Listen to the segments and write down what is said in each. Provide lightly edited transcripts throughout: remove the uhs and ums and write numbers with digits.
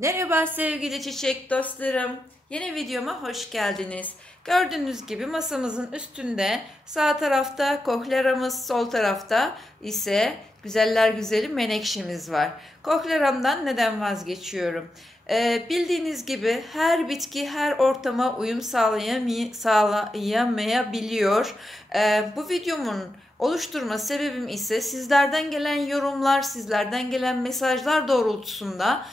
Merhaba sevgili çiçek dostlarım. Yeni videoma hoş geldiniz. Gördüğünüz gibi masamızın üstünde sağ tarafta kohleramız, sol tarafta ise güzeller güzeli menekşemiz var. Kohleramdan neden vazgeçiyorum? Bildiğiniz gibi her bitki her ortama uyum sağlayamayabiliyor. Bu videomun oluşturma sebebim ise sizlerden gelen yorumlar, sizlerden gelen mesajlar doğrultusunda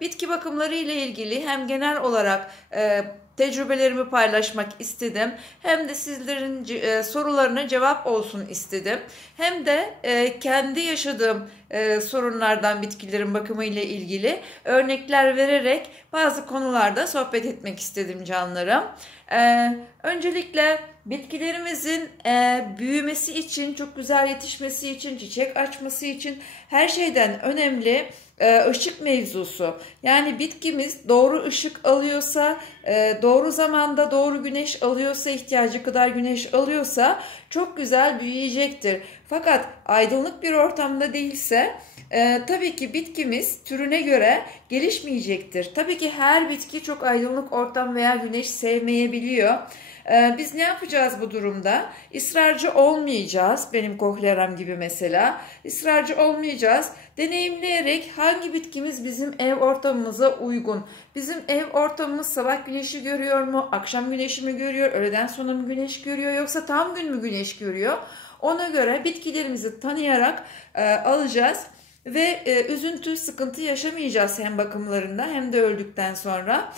bitki bakımları ile ilgili hem genel olarak tecrübelerimi paylaşmak istedim. Hem de sizlerin sorularına cevap olsun istedim. Hem de kendi yaşadığım sorunlardan bitkilerin bakımı ile ilgili örnekler vererek bazı konularda sohbet etmek istedim canlarım. Öncelikle bitkilerimizin büyümesi için, çok güzel yetişmesi için, çiçek açması için her şeyden önemli ışık mevzusu. Yani bitkimiz doğru ışık alıyorsa, doğru zamanda doğru güneş alıyorsa, ihtiyacı kadar güneş alıyorsa çok güzel büyüyecektir. Fakat aydınlık bir ortamda değilse tabii ki bitkimiz türüne göre gelişmeyecektir. Tabii ki her bitki çok aydınlık ortam veya güneş sevmeyebiliyor. Biz ne yapacağız bu durumda? İsrarcı olmayacağız. Benim kohleram gibi mesela. İsrarcı olmayacağız. Deneyimleyerek hangi bitkimiz bizim ev ortamımıza uygun? Bizim ev ortamımız sabah güneşi görüyor mu? Akşam güneşi mi görüyor? Öğleden sonra mı güneş görüyor? Yoksa tam gün mü güneş görüyor? Ona göre bitkilerimizi tanıyarak alacağız. Ve üzüntü, sıkıntı yaşamayacağız hem bakımlarında hem de öldükten sonra.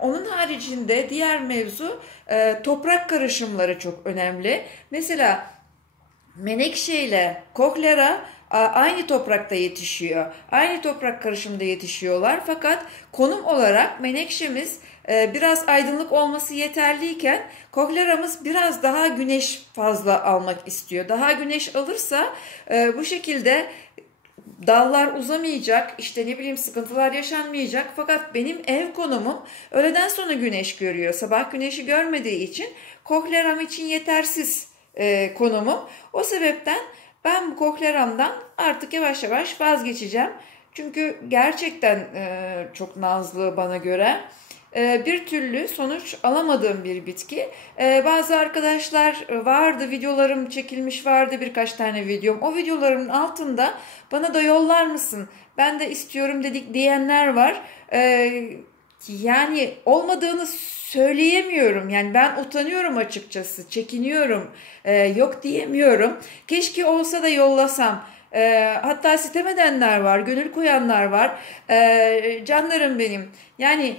Onun haricinde diğer mevzu toprak karışımları çok önemli. Mesela menekşe ile kohlera aynı toprakta yetişiyor. Aynı toprak karışımında yetişiyorlar. Fakat konum olarak menekşemiz biraz aydınlık olması yeterliyken kohleramız biraz daha güneş fazla almak istiyor. Daha güneş alırsa bu şekilde dallar uzamayacak, işte ne bileyim sıkıntılar yaşanmayacak. Fakat benim ev konumum öğleden sonra güneş görüyor. Sabah güneşi görmediği için kohleram için yetersiz konumum. O sebepten ben bu kohleramdan artık yavaş yavaş vazgeçeceğim. Çünkü gerçekten çok nazlı bana göre. Bir türlü sonuç alamadığım bir bitki. Bazı arkadaşlar vardı, videolarım çekilmiş vardı, birkaç tane videom. O videolarımın altında bana da yollar mısın? Ben de istiyorum dedik diyenler var. Yani olmadığını söyleyemiyorum. Yani ben utanıyorum açıkçası, çekiniyorum, yok diyemiyorum. Keşke olsa da yollasam. Hatta sitem edenler var, gönül koyanlar var. Canlarım benim. Yani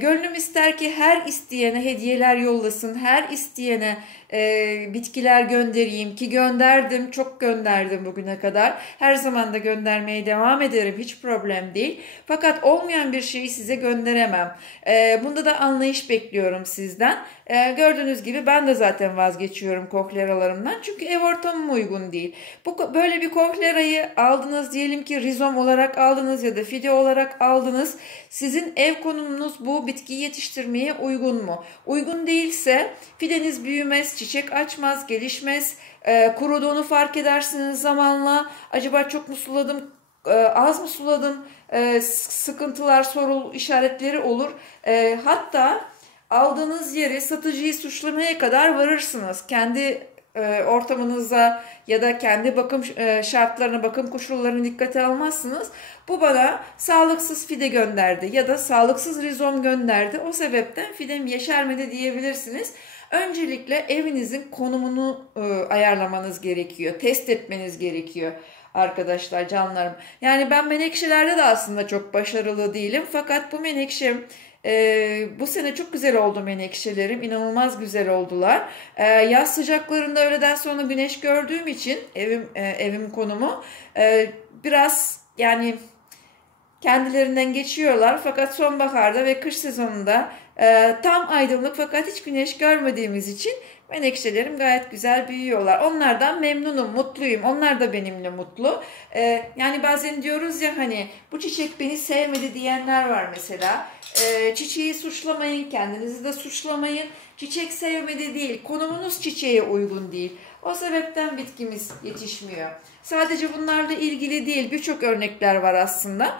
gönlüm ister ki her isteyene hediyeler yollasın, her isteyene bitkiler göndereyim ki gönderdim, çok gönderdim bugüne kadar. Her zaman da göndermeye devam ederim, hiç problem değil. Fakat olmayan bir şeyi size gönderemem. Bunda da anlayış bekliyorum sizden. Gördüğünüz gibi ben de zaten vazgeçiyorum kohleralarımdan. Çünkü ev ortamım uygun değil. Böyle bir kohlerayı aldınız, diyelim ki rizom olarak aldınız ya da fide olarak aldınız. Sizin ev konumunuz bu bitkiyi yetiştirmeye uygun mu? Uygun değilse fideniz büyümez, çiçek açmaz, gelişmez. Kuruduğunu fark edersiniz zamanla. Acaba çok mu suladım, az mı suladım? Sıkıntılar, soru işaretleri olur. Hatta aldığınız yeri, satıcıyı suçlamaya kadar varırsınız. Kendi ortamınıza ya da kendi bakım şartlarına, bakım koşullarına dikkate almazsınız. Bu bana sağlıksız fide gönderdi ya da sağlıksız rizom gönderdi. O sebepten fidem yeşermedi diyebilirsiniz. Öncelikle evinizin konumunu ayarlamanız gerekiyor. Test etmeniz gerekiyor arkadaşlar, canlarım. Yani ben menekşelerde de aslında çok başarılı değilim. Fakat bu menekşem bu sene çok güzel oldu menekşelerim. İnanılmaz güzel oldular. Yaz sıcaklarında öğleden sonra güneş gördüğüm için evim konumu biraz yani kendilerinden geçiyorlar. Fakat sonbaharda ve kış sezonunda tam aydınlık fakat hiç güneş görmediğimiz için menekşelerim gayet güzel büyüyorlar. Onlardan memnunum, mutluyum. Onlar da benimle mutlu. Yani bazen diyoruz ya hani bu çiçek beni sevmedi diyenler var mesela. Çiçeği suçlamayın, kendinizi de suçlamayın. Çiçek sevmedi değil, konumunuz çiçeğe uygun değil. O sebepten bitkimiz yetişmiyor. Sadece bunlarla ilgili değil, birçok örnekler var aslında.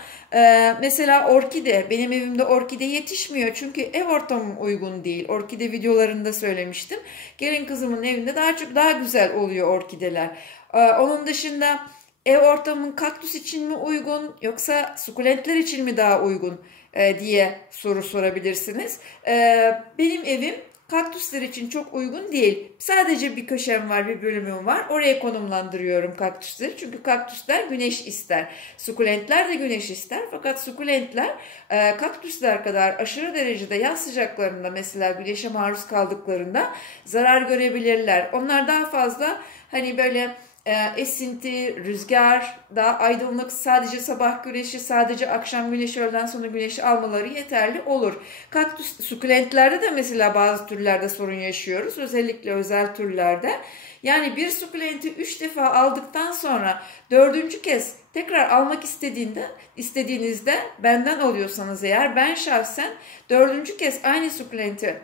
Mesela orkide, benim evimde orkide yetişmiyor çünkü ev ortamım uygun değil. Orkide videolarında söylemiştim. Gelin kızımın evinde daha güzel oluyor orkideler. Onun dışında ev ortamın kaktüs için mi uygun yoksa sukulentler için mi daha uygun diye soru sorabilirsiniz. Benim evim kaktüsler için çok uygun değil. Sadece bir köşem var, bir bölümüm var. Oraya konumlandırıyorum kaktüsleri. Çünkü kaktüsler güneş ister. Sukulentler de güneş ister. Fakat sukulentler kaktüsler kadar aşırı derecede yaz sıcaklarında, mesela güneşe maruz kaldıklarında zarar görebilirler. Onlar daha fazla hani böyle esinti, rüzgar, daha aydınlık, sadece sabah güneşi, sadece akşam güneşi, öğleden sonra güneşi almaları yeterli olur. Kaktüs, sukulentlerde de mesela bazı türlerde sorun yaşıyoruz. Özellikle özel türlerde. Yani bir sukulenti 3 defa aldıktan sonra 4. kez tekrar almak istediğinizde benden alıyorsanız eğer, ben şahsen 4. kez aynı sukulenti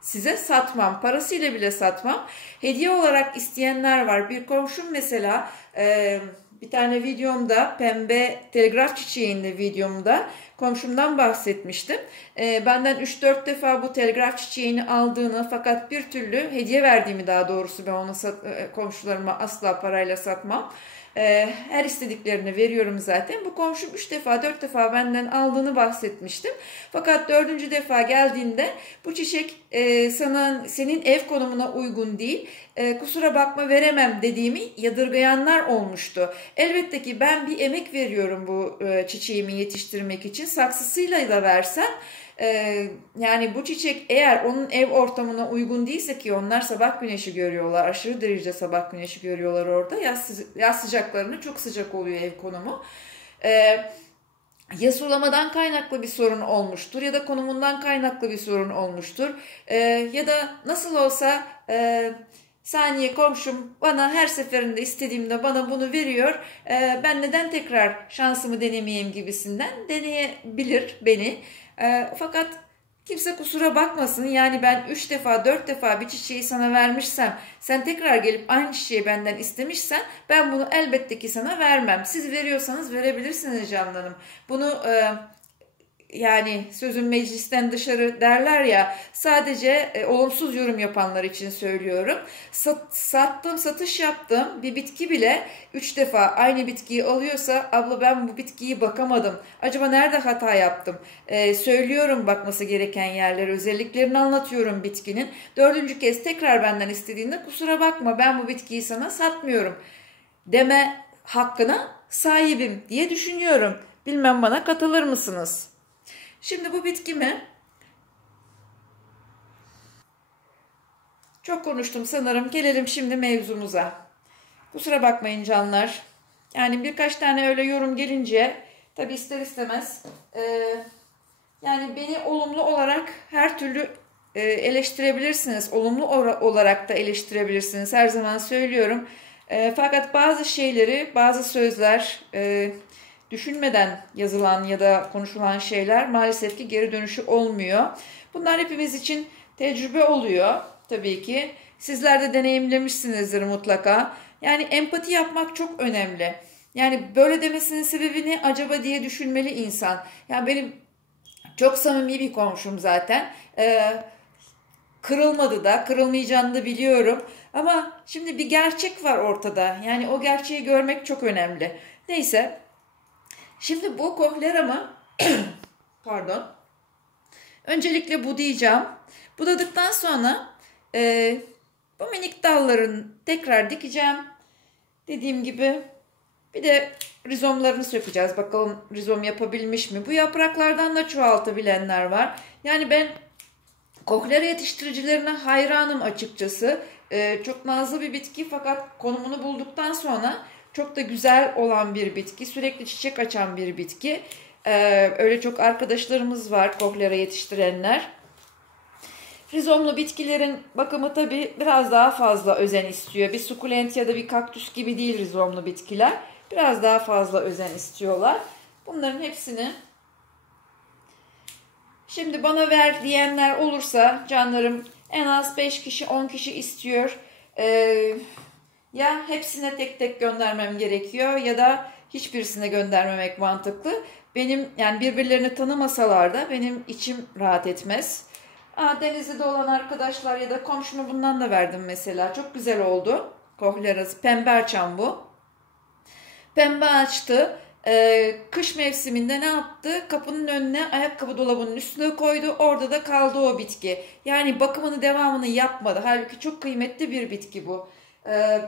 size satmam. Parasıyla bile satmam. Hediye olarak isteyenler var. Bir komşum mesela bir tane videomda, pembe telgraf çiçeğinde videomda komşumdan bahsetmiştim. Benden 3-4 defa bu telgraf çiçeğini aldığını, fakat bir türlü hediye verdiğimi, daha doğrusu ben onu komşularıma asla parayla satmam. Her istediklerini veriyorum zaten. Bu komşum 3 defa 4 defa benden aldığını bahsetmiştim. Fakat 4. defa geldiğinde bu çiçek senin ev konumuna uygun değil, kusura bakma veremem dediğimi yadırgayanlar olmuştu. Elbette ki ben bir emek veriyorum bu çiçeğimi yetiştirmek için. Saksısıyla da versem, yani bu çiçek eğer onun ev ortamına uygun değilse, ki onlar sabah güneşi görüyorlar, aşırı derecede sabah güneşi görüyorlar orada, yaz sıcaklarında çok sıcak oluyor ev konumu. Ya sulamadan kaynaklı bir sorun olmuştur ya da konumundan kaynaklı bir sorun olmuştur. Ya da nasıl olsa saniye komşum bana her seferinde istediğimde bana bunu veriyor. Ben neden tekrar şansımı denemeyeyim gibisinden deneyebilir beni. Fakat kimse kusura bakmasın, yani ben 3 defa 4 defa bir çiçeği sana vermişsem, sen tekrar gelip aynı çiçeği benden istemişsen, ben bunu elbette ki sana vermem. Siz veriyorsanız verebilirsiniz canlarım. Bunu yani sözün meclisten dışarı derler ya, sadece olumsuz yorum yapanlar için söylüyorum. Satış yaptığım bir bitki bile 3 defa aynı bitkiyi alıyorsa, abla ben bu bitkiyi bakamadım, acaba nerede hata yaptım, söylüyorum bakması gereken yerleri, özelliklerini anlatıyorum bitkinin. 4. kez tekrar benden istediğinde, kusura bakma ben bu bitkiyi sana satmıyorum deme hakkına sahibim diye düşünüyorum. Bilmem bana katılır mısınız? Şimdi bu bitkimi çok konuştum sanırım. Gelelim şimdi mevzumuza. Kusura bakmayın canlar. Yani birkaç tane öyle yorum gelince tabi ister istemez yani beni olumlu olarak her türlü eleştirebilirsiniz. Olumlu olarak da eleştirebilirsiniz. Her zaman söylüyorum. Fakat bazı şeyleri, bazı sözler, düşünmeden yazılan ya da konuşulan şeyler maalesef ki geri dönüşü olmuyor. Bunlar hepimiz için tecrübe oluyor tabii ki. Sizler de deneyimlemişsinizdir mutlaka. Yani empati yapmak çok önemli. Yani böyle demesinin sebebi ne acaba diye düşünmeli insan. Yani benim çok samimi bir komşum zaten. Kırılmadı da, kırılmayacağını da biliyorum. Ama şimdi bir gerçek var ortada. Yani o gerçeği görmek çok önemli. Neyse. Şimdi bu kohleramı pardon. Öncelikle budayacağım. Budadıktan sonra bu minik dalların tekrar dikeceğim. Dediğim gibi bir de rizomlarını sökeceğiz. Bakalım rizom yapabilmiş mi? Bu yapraklardan da çoğaltabilenler var. Yani ben kohlera yetiştiricilerine hayranım açıkçası. Çok nazlı bir bitki, fakat konumunu bulduktan sonra çok da güzel olan bir bitki. Sürekli çiçek açan bir bitki. Öyle çok arkadaşlarımız var kohlera yetiştirenler. Rizomlu bitkilerin bakımı tabii biraz daha fazla özen istiyor. Bir sukulent ya da bir kaktüs gibi değil rizomlu bitkiler. Biraz daha fazla özen istiyorlar. Bunların hepsini şimdi bana ver diyenler olursa canlarım, en az 5 kişi 10 kişi istiyor. Ya hepsine tek tek göndermem gerekiyor ya da hiçbirisine göndermemek mantıklı. Benim yani birbirlerini tanımasalar da benim içim rahat etmez. Denizli'de olan arkadaşlar ya da komşuma bundan da verdim mesela. Çok güzel oldu. Kohlerası pembe açan bu. Pembe açtı. Kış mevsiminde ne yaptı? Kapının önüne ayakkabı dolabının üstüne koydu. Orada da kaldı o bitki. Yani bakımını devamını yapmadı. Halbuki çok kıymetli bir bitki bu.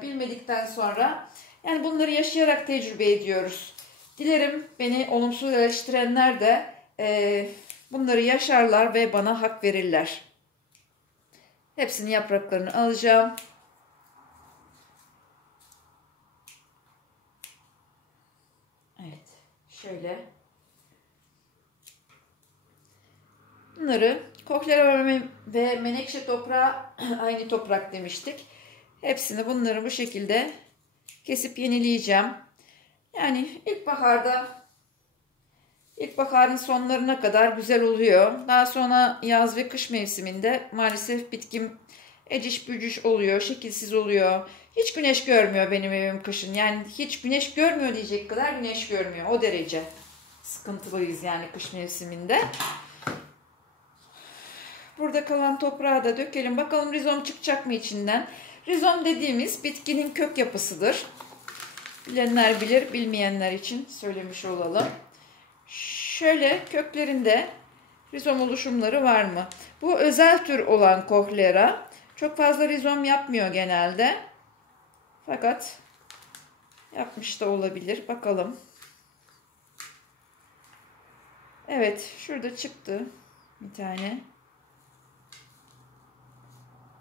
Bilmedikten sonra yani bunları yaşayarak tecrübe ediyoruz. Dilerim beni olumsuz eleştirenler de bunları yaşarlar ve bana hak verirler. Hepsinin yapraklarını alacağım. Evet, şöyle. Bunları koklera ve menekşe toprağı aynı toprak demiştik. Hepsini bunları bu şekilde kesip yenileyeceğim. Yani ilkbaharın sonlarına kadar güzel oluyor. Daha sonra yaz ve kış mevsiminde maalesef bitkim eciş bücüş oluyor, şekilsiz oluyor. Hiç güneş görmüyor benim evim kışın. Yani hiç güneş görmüyor diyecek kadar güneş görmüyor. O derece sıkıntılıyız yani kış mevsiminde. Burada kalan toprağı da dökelim. Bakalım rizom çıkacak mı içinden? Rizom dediğimiz bitkinin kök yapısıdır. Bilenler bilir, bilmeyenler için söylemiş olalım. Şöyle köklerinde rizom oluşumları var mı? Bu özel tür olan kohlera çok fazla rizom yapmıyor genelde. Fakat yapmış da olabilir. Bakalım. Evet, şurada çıktı bir tane.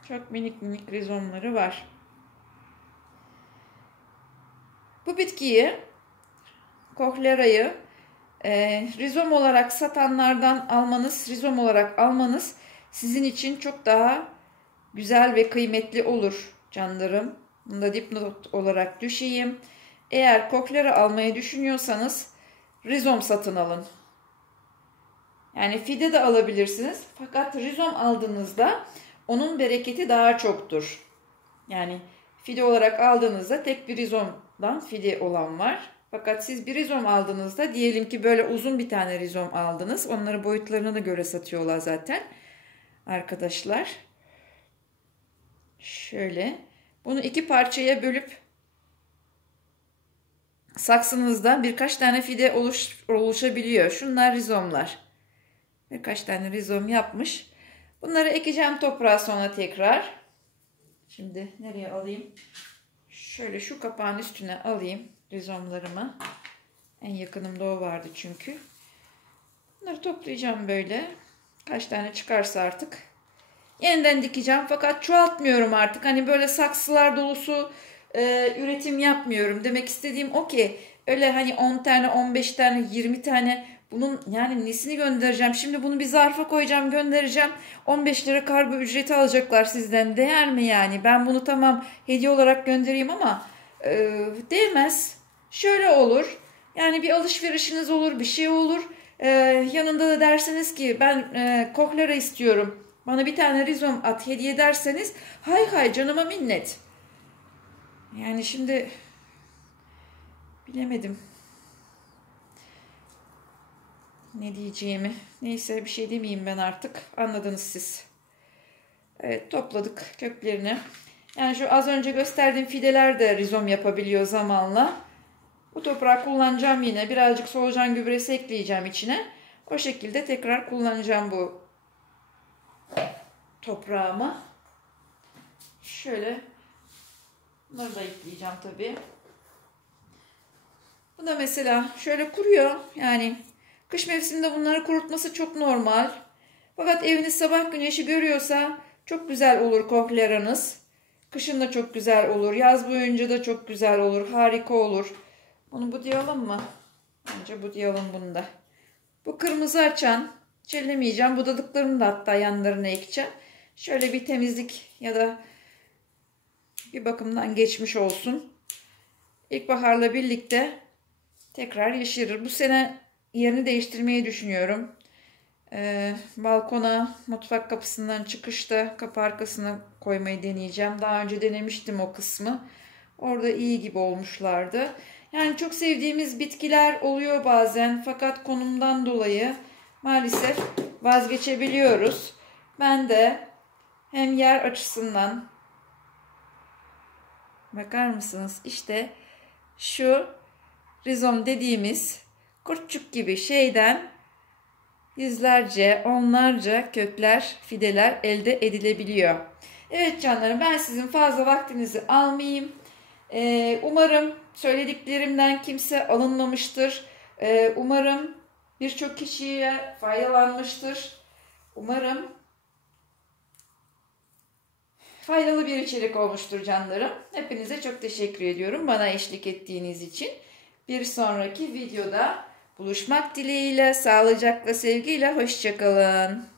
Çok minik minik rizomları var. Bu bitkiyi, kohlerayı rizom olarak satanlardan almanız, rizom olarak almanız sizin için çok daha güzel ve kıymetli olur canlarım. Bunu da dipnot olarak düşeyim. Eğer kohlera almayı düşünüyorsanız rizom satın alın. Yani fide de alabilirsiniz. Fakat rizom aldığınızda onun bereketi daha çoktur. Yani fide olarak aldığınızda tek bir rizomdan fide olan var. Fakat siz bir rizom aldığınızda diyelim ki böyle uzun bir tane rizom aldınız. Onları boyutlarına da göre satıyorlar zaten arkadaşlar. Şöyle bunu iki parçaya bölüp saksınızda birkaç tane fide oluşabiliyor. Şunlar rizomlar. Birkaç tane rizom yapmış. Bunları ekeceğim toprağa sonra tekrar. Şimdi nereye alayım? Şöyle şu kapağın üstüne alayım rizomlarımı. En yakınımda o vardı çünkü. Bunları toplayacağım böyle. Kaç tane çıkarsa artık. Yeniden dikeceğim fakat çoğaltmıyorum artık. Hani böyle saksılar dolusu üretim yapmıyorum. Demek istediğim o ki öyle hani 10 tane, 15 tane, 20 tane bunun yani nesini göndereceğim? Şimdi bunu bir zarfa koyacağım, göndereceğim. 15 lira kargo ücreti alacaklar sizden. Değer mi yani? Ben bunu tamam hediye olarak göndereyim ama değmez. Şöyle olur. Yani bir alışverişiniz olur, bir şey olur. Yanında da derseniz ki ben kohlera istiyorum. Bana bir tane rizom at hediye ederseniz hay hay canıma minnet. Yani şimdi bilemedim ne diyeceğimi. Neyse bir şey demeyeyim ben artık. Anladınız siz. Evet topladık köklerini. Yani şu az önce gösterdiğim fideler de rizom yapabiliyor zamanla. Bu toprağı kullanacağım yine. Birazcık solucan gübresi ekleyeceğim içine. O şekilde tekrar kullanacağım bu toprağımı. Şöyle bunları da ekleyeceğim tabii. Bu da mesela şöyle kuruyor. Yani kış mevsiminde bunları kurutması çok normal. Fakat eviniz sabah güneşi görüyorsa çok güzel olur kohleranız. Kışın da çok güzel olur. Yaz boyunca da çok güzel olur. Harika olur. Bunu budayalım mı? Bence budayalım bunu da. Bu kırmızı açan. Çellemeyeceğim. Budadıklarımı da hatta yanlarına ekeceğim. Şöyle bir temizlik ya da bir bakımdan geçmiş olsun. İlkbaharla birlikte tekrar yeşerir. Bu sene yerini değiştirmeyi düşünüyorum. Balkona, mutfak kapısından çıkışta kapı arkasına koymayı deneyeceğim. Daha önce denemiştim o kısmı. Orada iyi gibi olmuşlardı. Yani çok sevdiğimiz bitkiler oluyor bazen fakat konumdan dolayı maalesef vazgeçebiliyoruz. Ben de hem yer açısından, bakar mısınız? İşte şu rizom dediğimiz kurtçuk gibi şeyden yüzlerce, onlarca kökler, fideler elde edilebiliyor. Evet canlarım, ben sizin fazla vaktinizi almayayım. Umarım söylediklerimden kimse alınmamıştır. Umarım birçok kişiye faydalanmıştır. Umarım faydalı bir içerik olmuştur canlarım. Hepinize çok teşekkür ediyorum bana eşlik ettiğiniz için. Bir sonraki videoda buluşmak dileğiyle, sağlıcakla, sevgiyle, hoşça kalın.